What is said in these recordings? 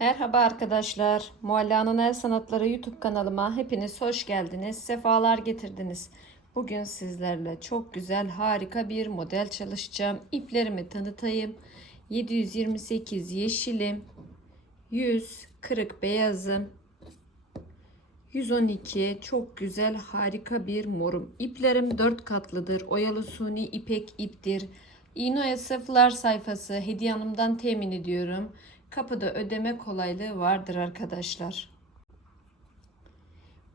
Merhaba arkadaşlar. Mualla'nın El Sanatları YouTube kanalıma hepiniz hoş geldiniz. Sefalar getirdiniz. Bugün sizlerle çok güzel, harika bir model çalışacağım. İplerimi tanıtayım. 728 yeşilim, 100 kırık beyazım, 112 çok güzel, harika bir morum. İplerim 4 katlıdır. Oyalı suni ipek iptir. İğne sıfırlar sayfası hediye hanımdan temin ediyorum. Kapıda ödeme kolaylığı vardır arkadaşlar.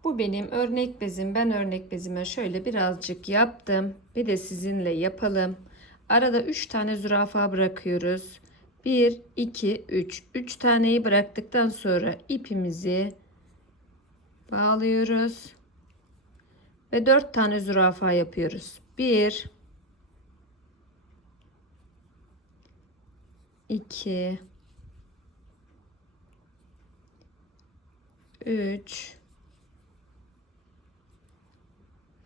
Bu benim örnek bezim. Ben örnek bezime şöyle birazcık yaptım. Bir de sizinle yapalım. Arada 3 tane zürafa bırakıyoruz. 1, 2, 3. 3 taneyi bıraktıktan sonra ipimizi bağlıyoruz. Ve 4 tane zürafa yapıyoruz. 1 2 3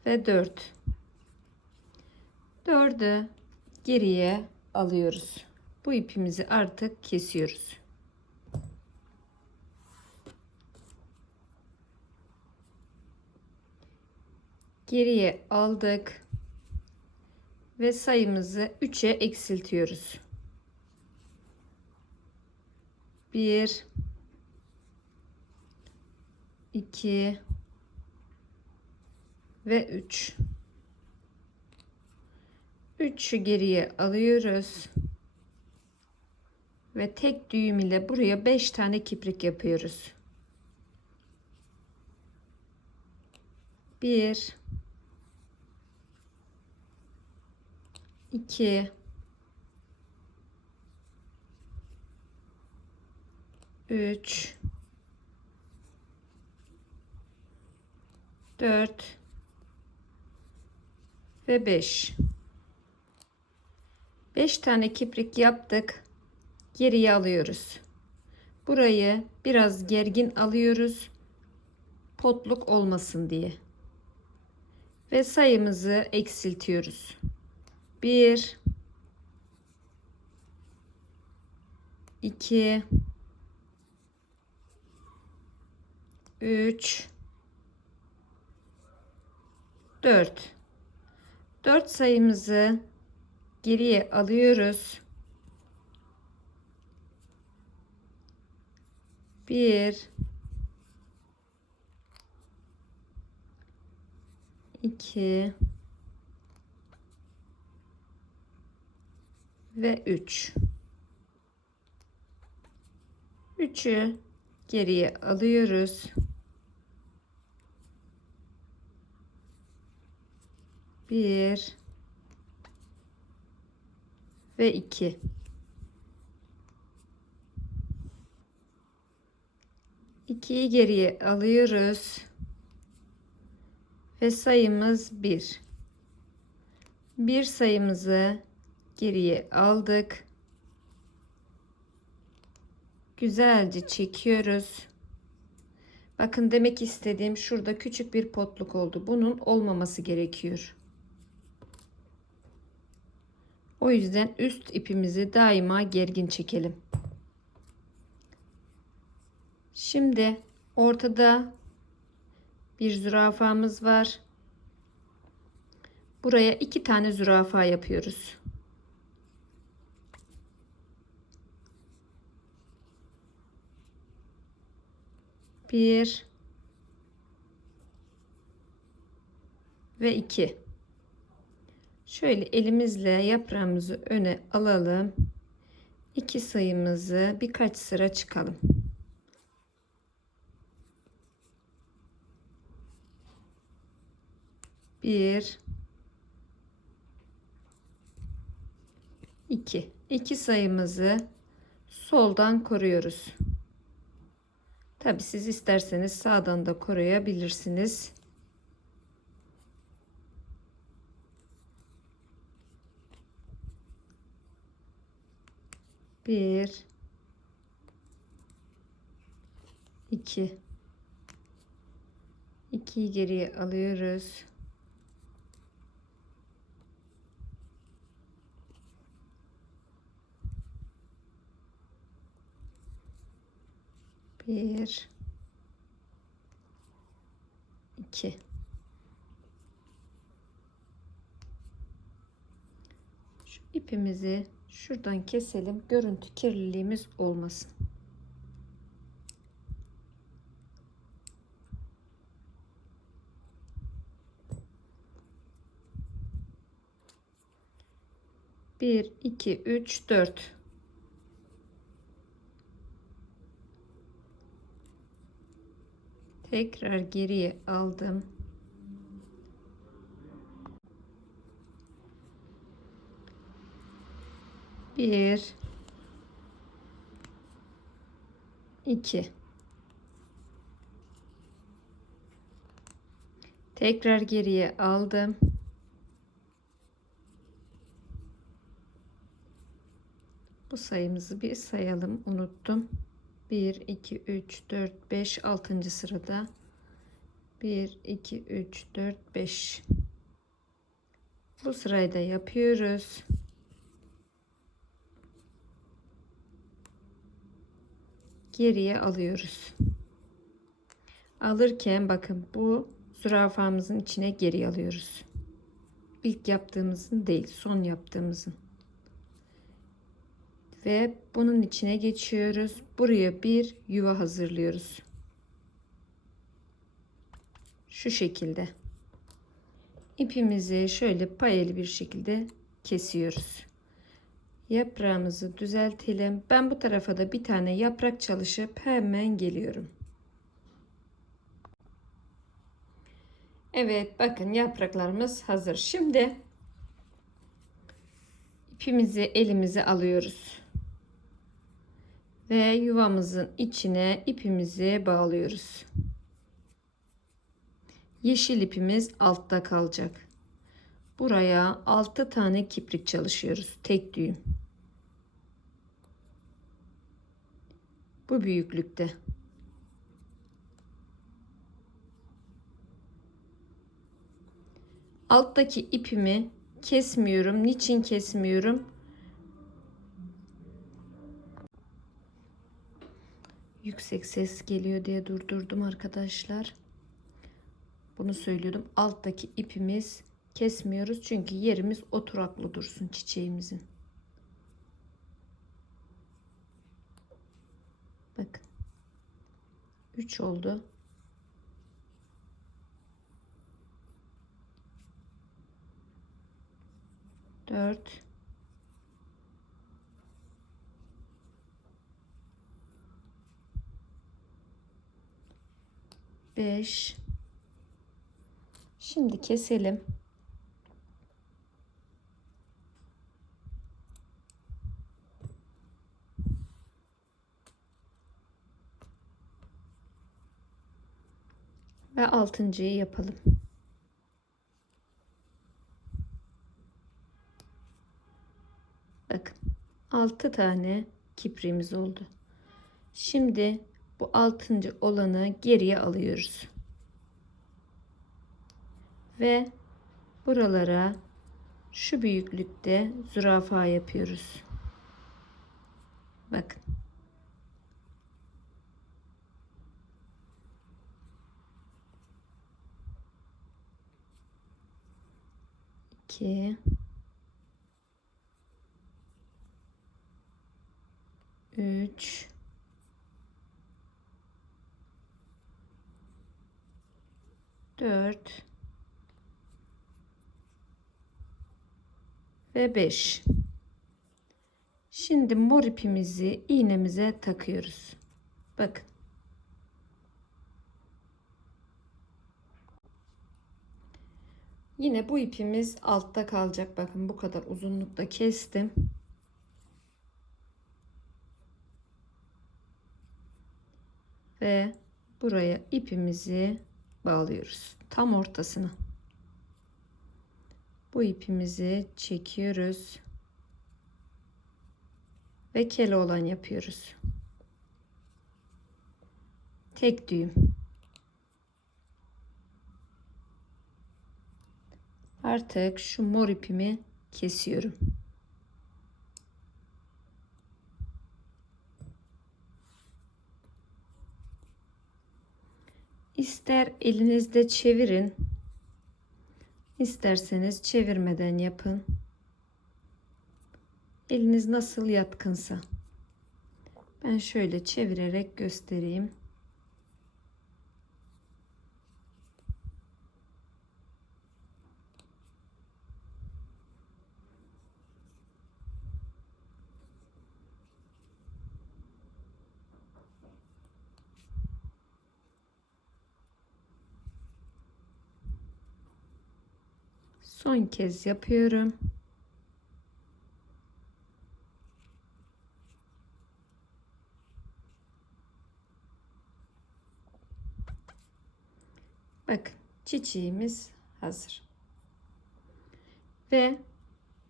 ve 4 4'ü geriye alıyoruz. Bu ipimizi artık kesiyoruz. Geriye aldık ve sayımızı 3'e eksiltiyoruz. 1 2 ve 3 3'ü geriye alıyoruz. Ve tek düğüm ile buraya 5 tane kiprik yapıyoruz. 1 2 3 4 ve 5 5 tane kiprik yaptık. Geriye alıyoruz. Burayı biraz gergin alıyoruz. Potluk olmasın diye. Ve sayımızı eksiltiyoruz. 1 2 3 4 4 sayımızı geriye alıyoruz. 1 2 ve 3 3'ü geriye alıyoruz. Bir ve iki. İkiyi geriye alıyoruz. Ve sayımız bir. Bir sayımızı geriye aldık. Güzelce çekiyoruz. Bakın demek istediğim şurada küçük bir potluk oldu. Bunun olmaması gerekiyor. O yüzden üst ipimizi daima gergin çekelim. Şimdi ortada bir zürafamız var. Buraya iki tane zürafa yapıyoruz. Bir ve iki. Şöyle elimizle yaprağımızı öne alalım. İki sayımızı birkaç sıra çıkalım. Bir, iki. İki sayımızı soldan koruyoruz. Tabi siz isterseniz sağdan da koruyabilirsiniz. Bir, iki, ikiyi geriye alıyoruz. Bir, iki. Şu ipimizi şuradan keselim. Görüntü kirliliğimiz olmasın. Bir, iki, üç, dört. Tekrar geriye aldım. Bir, iki. Tekrar geriye aldım. Bu sayımızı bir sayalım. Unuttum. 1, 2, 3, 4, 5, 6. sırada. 1, 2, 3, 4, 5. Bu sırayı da yapıyoruz. Geriye alıyoruz. Alırken bakın bu zürafamızın içine geri alıyoruz. İlk yaptığımızın değil, son yaptığımızın ve bunun içine geçiyoruz. Buraya bir yuva hazırlıyoruz. Şu şekilde. İpimizi şöyle payeli bir şekilde kesiyoruz. Yaprağımızı düzeltelim. Ben bu tarafa da bir tane yaprak çalışıp hemen geliyorum. Evet bakın yapraklarımız hazır. Şimdi ipimizi elimize alıyoruz ve yuvamızın içine ipimizi bağlıyoruz. Yeşil ipimiz altta kalacak. Buraya 6 tane kiprik çalışıyoruz. Tek düğüm. Bu büyüklükte. Alttaki ipimi kesmiyorum. Niçin kesmiyorum? yüksek ses geliyor diye durdurdum arkadaşlar. Bunu söylüyordum. Alttaki ipimiz kesmiyoruz çünkü yerimiz oturaklı dursun çiçeğimizin. Bakın. 3 oldu. Dört. 5 Şimdi keselim. Ve altıncıyı yapalım. Bakın 6 tane kipriğimiz oldu. Şimdi bu altıncı olanı geriye alıyoruz. Ve buralara şu büyüklükte zürafa yapıyoruz. Bakın. İki. Üç. 4 ve 5 şimdi mor ipimizi iğnemize takıyoruz bakın yine bu ipimiz altta kalacak bakın bu kadar uzunlukta kestim ve buraya ipimizi bağlıyoruz. Tam ortasına. Bu ipimizi çekiyoruz. Ve kele olan yapıyoruz. Tek düğüm. Artık şu mor ipimi kesiyorum. İster elinizde çevirin. isterseniz çevirmeden yapın. Eliniz nasıl yatkınsa. Ben şöyle çevirerek göstereyim. Son kez yapıyorum. Bakın çiçeğimiz hazır. Ve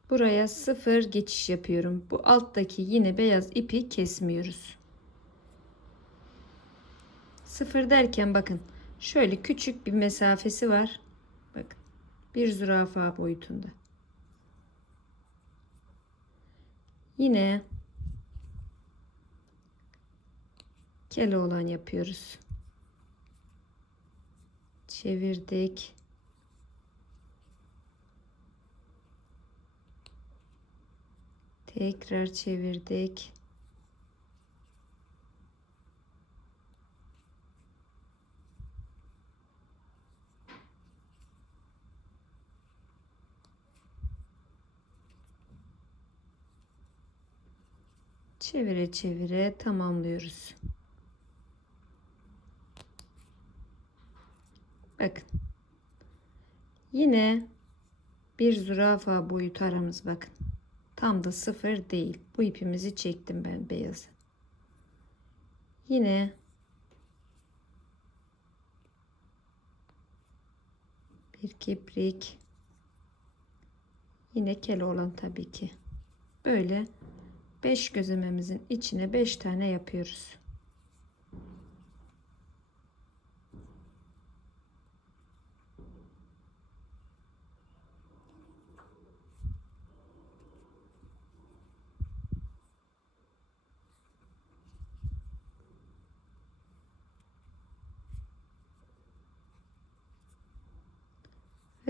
buraya sıfır geçiş yapıyorum. Bu alttaki yine beyaz ipi kesmiyoruz. Sıfır derken bakın şöyle küçük bir mesafesi var. Bakın bir zürafa boyutunda. Yine Keloğlan yapıyoruz. Çevirdik. Tekrar çevirdik. Çevire çevire tamamlıyoruz. Bakın. Yine bir zürafa boyut aramız bakın. Tam da sıfır değil. Bu ipimizi çektim ben beyazı. Yine bir kiprik yine kel olan tabii ki. Böyle 5 gözlememizin içine 5 tane yapıyoruz.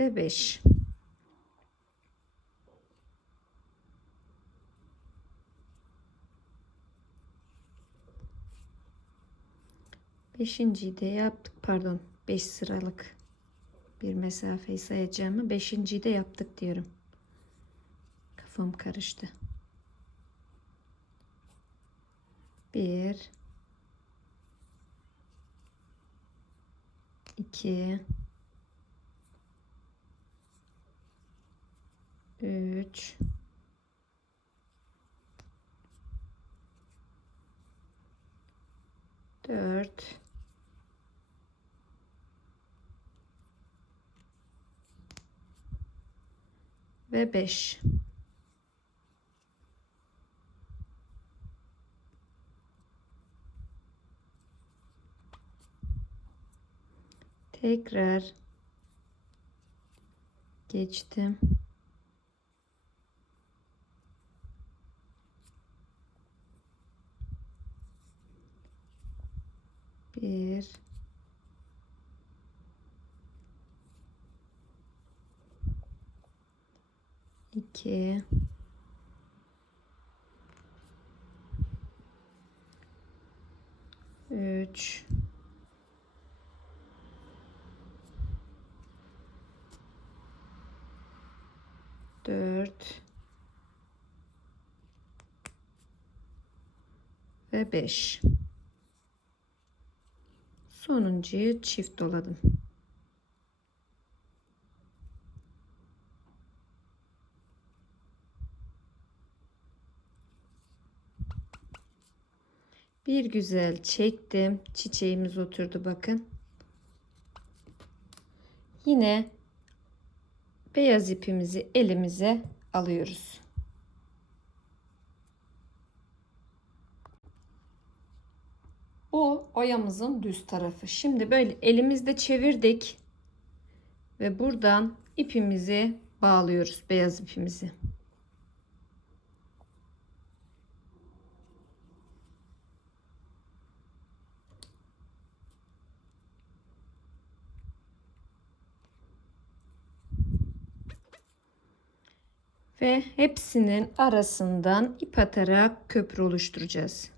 ve 5. Beşinciyi de yaptık. Pardon. 5 sıralık bir mesafeyi sayacağımı beşinciyi de yaptık diyorum. Kafam karıştı. Bir, iki, üç, dört, ve 5. Tekrar geçtim. Bir 2 3 4 ve 5 sonuncuyu çift doladım. Bir güzel çektim. Çiçeğimiz oturdu bakın. Yine beyaz ipimizi elimize alıyoruz. Bu oyamızın düz tarafı. Şimdi böyle elimizde çevirdik ve buradan ipimizi bağlıyoruz beyaz ipimizi. Ve hepsinin arasından ip atarak köprü oluşturacağız.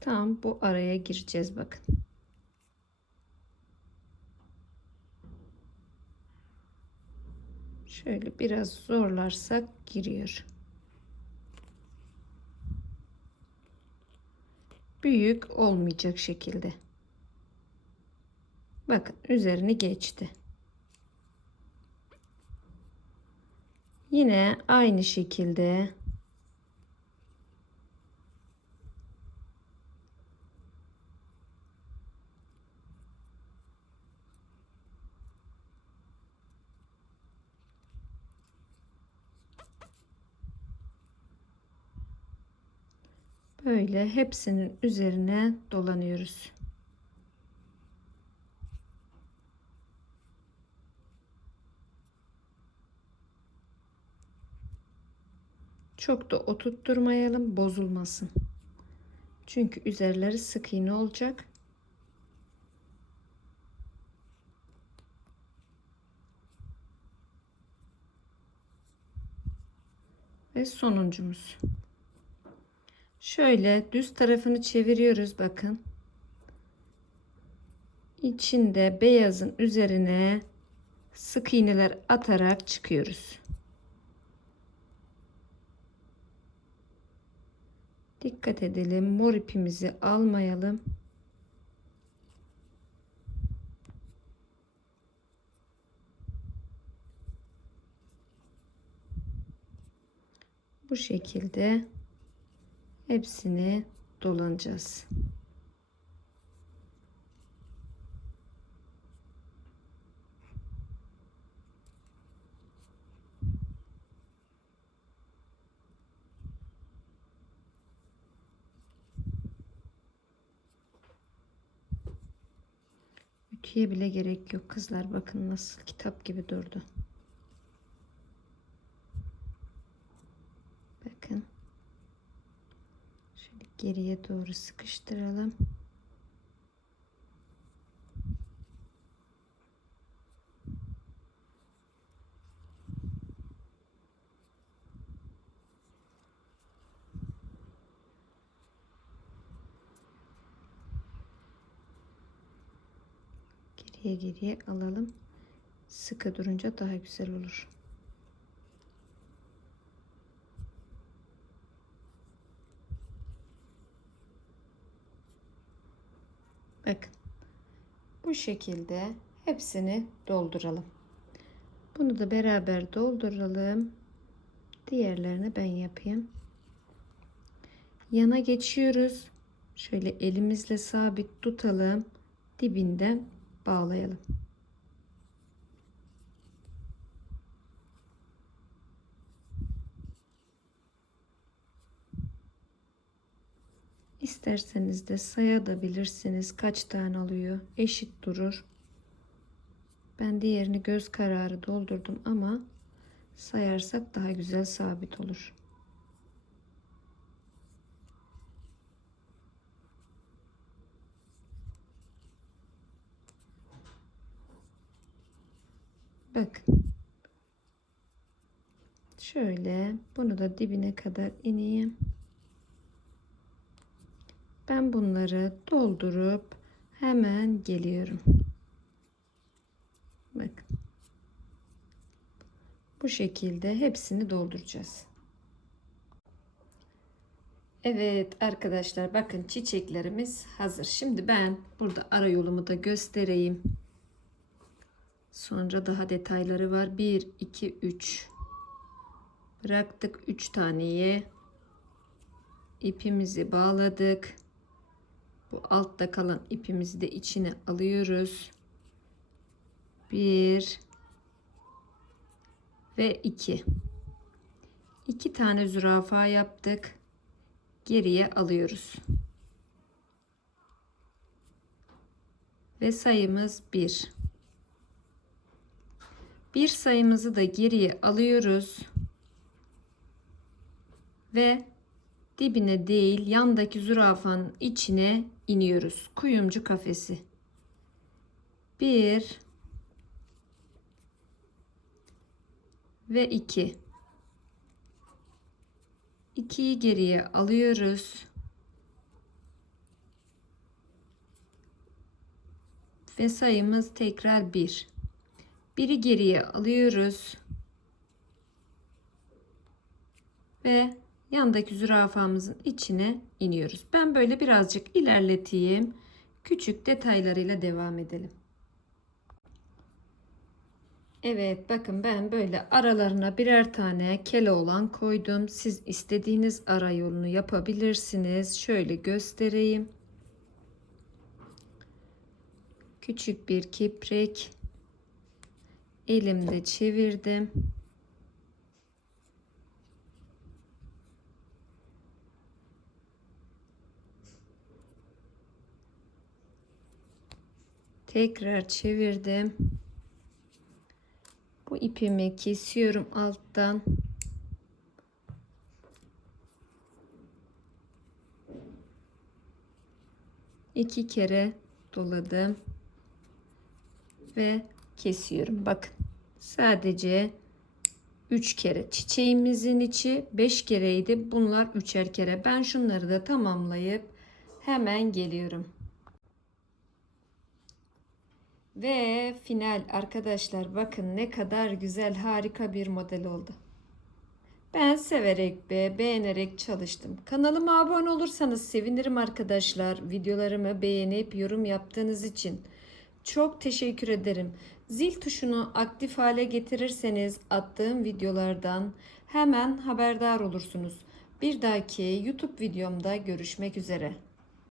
Tam bu araya gireceğiz bakın. Şöyle biraz zorlarsak giriyor. Büyük olmayacak şekilde. Bakın üzerini geçti. Yine aynı şekilde Böyle hepsinin üzerine dolanıyoruz. Çok da oturtturmayalım bozulmasın. Çünkü üzerleri sık iğne olacak. Ve sonuncumuz. Şöyle düz tarafını çeviriyoruz bakın. İçinde beyazın üzerine sık iğneler atarak çıkıyoruz. Dikkat edelim mor ipimizi almayalım. Bu şekilde hepsini dolanacağız. Ütüye bile gerek yok kızlar. Bakın nasıl kitap gibi durdu. Bakın. Şöyle geriye doğru sıkıştıralım. Geriye geriye alalım. Sıkı durunca daha güzel olur. Bakın. Bu şekilde hepsini dolduralım. Bunu da beraber dolduralım. Diğerlerini ben yapayım. Yana geçiyoruz. Şöyle elimizle sabit tutalım. Dibinden bağlayalım. İsterseniz de sayabilirsiniz kaç tane alıyor. Eşit durur. Ben diğerini göz kararı doldurdum ama sayarsak daha güzel sabit olur. Bakın. Şöyle bunu da dibine kadar ineyim. Ben bunları doldurup hemen geliyorum. Bakın. Bu şekilde hepsini dolduracağız. Evet arkadaşlar bakın çiçeklerimiz hazır. Şimdi ben burada ara yolumu da göstereyim. Sonra daha detayları var. 1 2 3 bıraktık 3 taneye ipimizi bağladık. Bu altta kalan ipimizi de içine alıyoruz. 1 ve 2 2 tane zürafa yaptık. Geriye alıyoruz. Ve sayımız 1. Bir sayımızı da geriye alıyoruz. Ve dibine değil yandaki zürafanın içine iniyoruz. Kuyumcu kafesi. 1 ve 2 2'yi geriye alıyoruz. Ve sayımız tekrar 1. 1'i geriye alıyoruz. Ve yandaki zürafamızın içine iniyoruz. Ben böyle birazcık ilerleteyim. Küçük detaylarıyla devam edelim. Evet bakın ben böyle aralarına birer tane kele olan koydum. Siz istediğiniz ara yolunu yapabilirsiniz. Şöyle göstereyim. Küçük bir kiprik elimde çevirdim. Tekrar çevirdim. Bu ipimi kesiyorum alttan. iki kere doladım ve kesiyorum. Bakın sadece 3 kere çiçeğimizin içi 5 kereydi. Bunlar üçer kere. Ben şunları da tamamlayıp hemen geliyorum. Ve final arkadaşlar bakın ne kadar güzel harika bir model oldu. Ben severek ve beğenerek çalıştım. Kanalıma abone olursanız sevinirim arkadaşlar. Videolarımı beğenip yorum yaptığınız için çok teşekkür ederim. Zil tuşunu aktif hale getirirseniz attığım videolardan hemen haberdar olursunuz. Bir dahaki YouTube videomda görüşmek üzere.